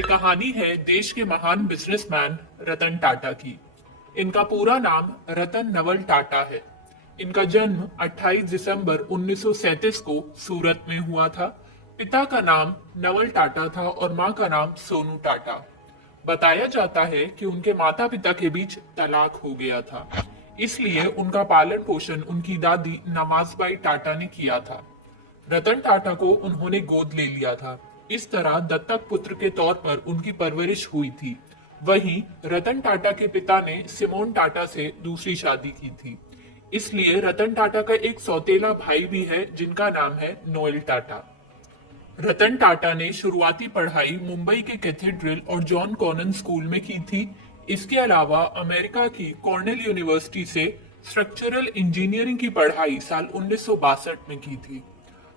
ये कहानी है देश के महान बिजनेसमैन रतन टाटा की। इनका पूरा नाम रतन नवल टाटा है। इनका जन्म 28 दिसंबर 1937 को सूरत में हुआ था। पिता का नाम नवल टाटा था और मां का नाम सोनू टाटा। बताया जाता है कि उनके माता पिता के बीच तलाक हो गया था, इसलिए उनका पालन पोषण उनकी दादी नवाजबाई टाटा ने किया था। रतन टाटा को उन्होंने गोद ले लिया था। इस तरह दत्तक पुत्र के तौर पर उनकी परवरिश हुई थी। वहीं रतन टाटा के पिता ने सिमोन टाटा से दूसरी शादी की थी, इसलिए रतन टाटा का एक सौतेला भाई भी है जिनका नाम है नोएल टाटा। रतन टाटा ने शुरुआती पढ़ाई मुंबई के कैथेड्रल और जॉन कॉनन स्कूल में की थी। इसके अलावा अमेरिका की कॉर्नेल यूनिवर्सिटी से स्ट्रक्चरल इंजीनियरिंग की पढ़ाई साल 1962 में की थी।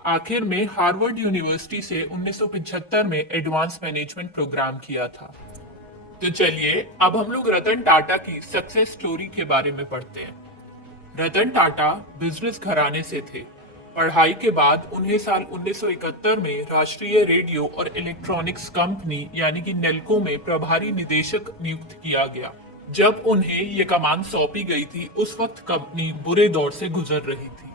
आखिर में हार्वर्ड यूनिवर्सिटी से 1975 में एडवांस मैनेजमेंट प्रोग्राम किया था। तो चलिए अब हम लोग रतन टाटा की सक्सेस स्टोरी के बारे में पढ़ते हैं। रतन टाटा बिजनेस घराने से थे। पढ़ाई के बाद उन्हें साल 1971 में राष्ट्रीय रेडियो और इलेक्ट्रॉनिक्स कंपनी यानी कि नेल्को में प्रभारी निदेशक नियुक्त किया गया। जब उन्हें ये कमान सौंपी गई थी उस वक्त कंपनी बुरे दौर से गुजर रही थी,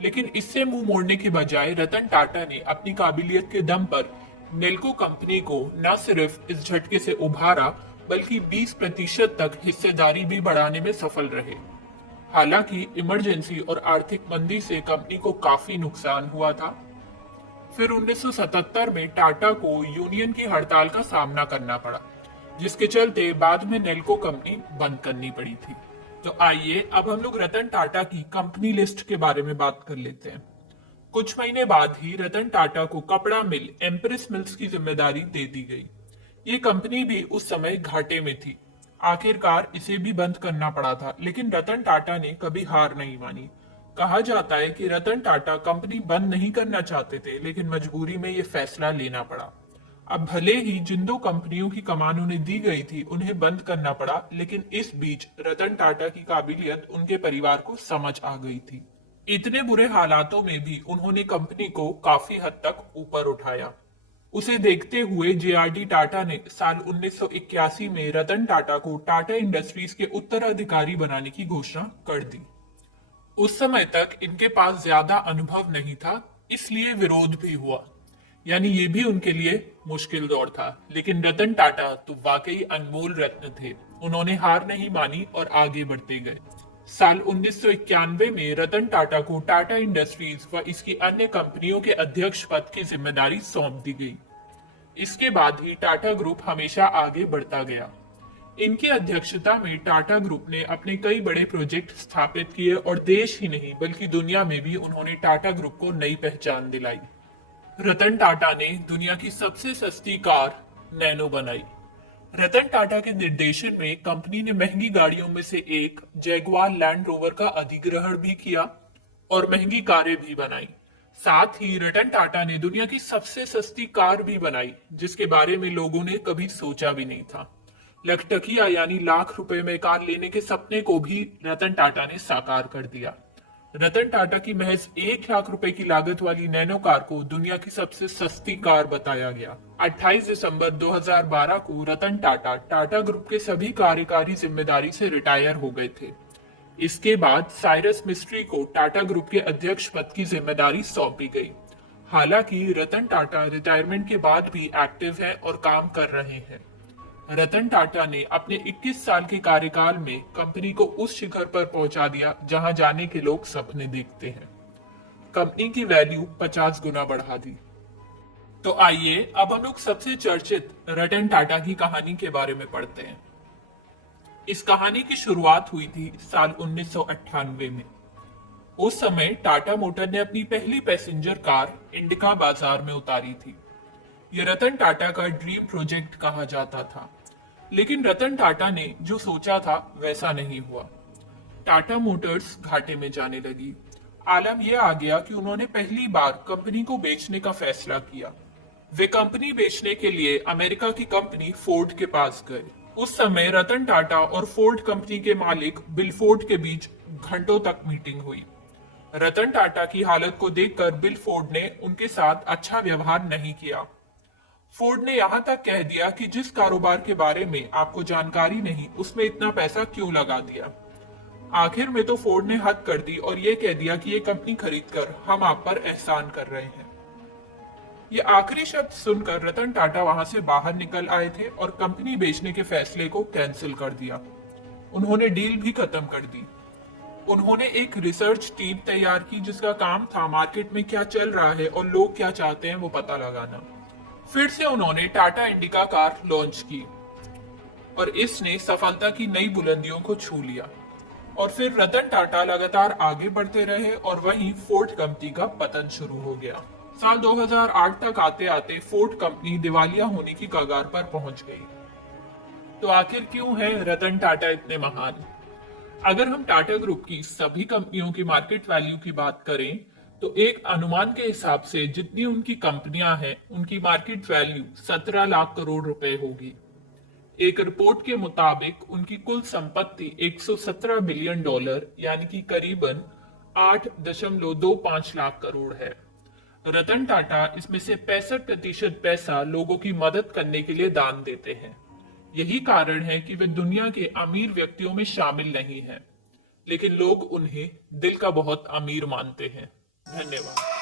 लेकिन इससे मुंह मोड़ने के बजाय रतन टाटा ने अपनी काबिलियत के दम पर नेल्को कंपनी को न सिर्फ इस झटके से उभारा बल्कि 20% तक हिस्सेदारी भी बढ़ाने में सफल रहे। हालांकि इमरजेंसी और आर्थिक मंदी से कंपनी को काफी नुकसान हुआ था। फिर 1977 में टाटा को यूनियन की हड़ताल का सामना करना पड़ा, जिसके चलते बाद में नेल्को कंपनी बंद करनी पड़ी थी। तो आइए अब हम लोग रतन टाटा की कंपनी लिस्ट के बारे में बात कर लेते हैं। कुछ महीने बाद ही रतन टाटा को कपड़ा मिल एम्प्रेस मिल्स की जिम्मेदारी दे दी गई। ये कंपनी भी उस समय घाटे में थी। आखिरकार इसे भी बंद करना पड़ा था, लेकिन रतन टाटा ने कभी हार नहीं मानी। कहा जाता है कि रतन टाटा कंपनी बंद नहीं करना चाहते थे, लेकिन मजबूरी में ये फैसला लेना पड़ा। अब भले ही जिन दो कंपनियों की कमान उन्हें दी गई थी उन्हें बंद करना पड़ा, लेकिन इस बीच रतन टाटा की काबिलियत उनके परिवार को समझ आ गई थी। इतने बुरे हालातों में भी उन्होंने कंपनी को काफी हद तक ऊपर उठाया। उसे देखते हुए जेआरडी टाटा ने साल 1981 में रतन टाटा को टाटा इंडस्ट्रीज के उत्तराधिकारी बनाने की घोषणा कर दी। उस समय तक इनके पास ज्यादा अनुभव नहीं था, इसलिए विरोध भी हुआ, यानी ये भी उनके लिए मुश्किल दौर था। लेकिन रतन टाटा तो वाकई अनमोल रत्न थे। उन्होंने हार नहीं मानी और आगे बढ़ते गए। साल 1991 में रतन टाटा को टाटा इंडस्ट्रीज व इसकी अन्य कंपनियों के अध्यक्ष पद की जिम्मेदारी सौंप दी गई। इसके बाद ही टाटा ग्रुप हमेशा आगे बढ़ता गया। इनकी अध्यक्षता में टाटा ग्रुप ने अपने कई बड़े प्रोजेक्ट स्थापित किए और देश ही नहीं बल्कि दुनिया में भी उन्होंने टाटा ग्रुप को नई पहचान दिलाई। रतन टाटा ने दुनिया की सबसे सस्ती कार नैनो बनाई। रतन टाटा के निर्देशन में कंपनी ने महंगी गाड़ियों में से एक जैगुआर लैंड रोवर का अधिग्रहण भी किया और महंगी कारें भी बनाई। साथ ही रतन टाटा ने दुनिया की सबसे सस्ती कार भी बनाई, जिसके बारे में लोगों ने कभी सोचा भी नहीं था। लखटकिया यानी लाख रुपए में कार लेने के सपने को भी रतन टाटा ने साकार कर दिया। रतन टाटा की महज 1 लाख रुपए की लागत वाली नैनो कार को दुनिया की सबसे सस्ती कार बताया गया। 28 दिसंबर 2012 को रतन टाटा टाटा ग्रुप के सभी कार्यकारी जिम्मेदारी से रिटायर हो गए थे। इसके बाद साइरस मिस्ट्री को टाटा ग्रुप के अध्यक्ष पद की जिम्मेदारी सौंपी गई। हालांकि रतन टाटा रिटायरमेंट के बाद भी एक्टिव हैं और काम कर रहे हैं। रतन टाटा ने अपने 21 साल के कार्यकाल में कंपनी को उस शिखर पर पहुंचा दिया जहां जाने के लोग सपने देखते हैं। कंपनी की वैल्यू 50 गुना बढ़ा दी। तो आइए अब हम लोग सबसे चर्चित रतन टाटा की कहानी के बारे में पढ़ते हैं। इस कहानी की शुरुआत हुई थी साल 1998 में। उस समय टाटा मोटर ने अपनी पहली पैसेंजर कार इंडिका बाजार में उतारी थी। यह रतन टाटा का ड्रीम प्रोजेक्ट कहा जाता था, लेकिन रतन टाटा ने जो सोचा था वैसा नहीं हुआ। टाटा मोटर्स घाटे में जाने लगी। आलम यह आ गया कि उन्होंने पहली बार कंपनी को बेचने का फैसला किया। वे कंपनी बेचने के लिए अमेरिका की कंपनी फोर्ड के पास गए। उस समय रतन टाटा और फोर्ड कंपनी के मालिक बिल फोर्ड के बीच घंटों तक मीटिंग हुई। रतन टाटा की हालत को देखकर बिल फोर्ड ने उनके साथ अच्छा व्यवहार नहीं किया। फोर्ड ने यहां तक कह दिया कि जिस कारोबार के बारे में आपको जानकारी नहीं, उसमें इतना पैसा क्यों लगा दिया। आखिर में तो फोर्ड ने हद कर दी और ये कह दिया कि ये कंपनी खरीदकर हम आप पर एहसान कर रहे हैं। ये आखिरी शब्द सुनकर रतन टाटा वहां से बाहर निकल आए थे और कंपनी बेचने के फैसले को कैंसिल कर दिया। उन्होंने डील भी खत्म कर दी। उन्होंने एक रिसर्च टीम तैयार की जिसका काम था मार्केट में क्या चल रहा है और लोग क्या चाहते हैं वो पता लगाना। फिर से उन्होंने टाटा इंडिका कार लॉन्च की और इसने सफलता की नई बुलंदियों को छू लिया। और फिर रतन टाटा लगातार आगे बढ़ते रहे और वहीं फोर्ड कंपनी का पतन शुरू हो गया। साल 2008 तक आते आते फोर्ड कंपनी दिवालिया होने की कगार पर पहुंच गई। तो आखिर क्यों है रतन टाटा इतने महान? अगर हम टाटा ग्रुप की सभी कंपनियों की मार्केट वैल्यू की बात करें तो एक अनुमान के हिसाब से जितनी उनकी कंपनियां हैं उनकी मार्केट वैल्यू 17 लाख करोड़ रुपए होगी। एक रिपोर्ट के मुताबिक उनकी कुल संपत्ति 117 बिलियन डॉलर यानी कि करीबन 8.25 लाख करोड़ है। रतन टाटा इसमें से 65% पैसा लोगों की मदद करने के लिए दान देते हैं। यही कारण है कि वे दुनिया के अमीर व्यक्तियों में शामिल नहीं हैं, लेकिन लोग उन्हें दिल का बहुत अमीर मानते हैं। धन्यवाद।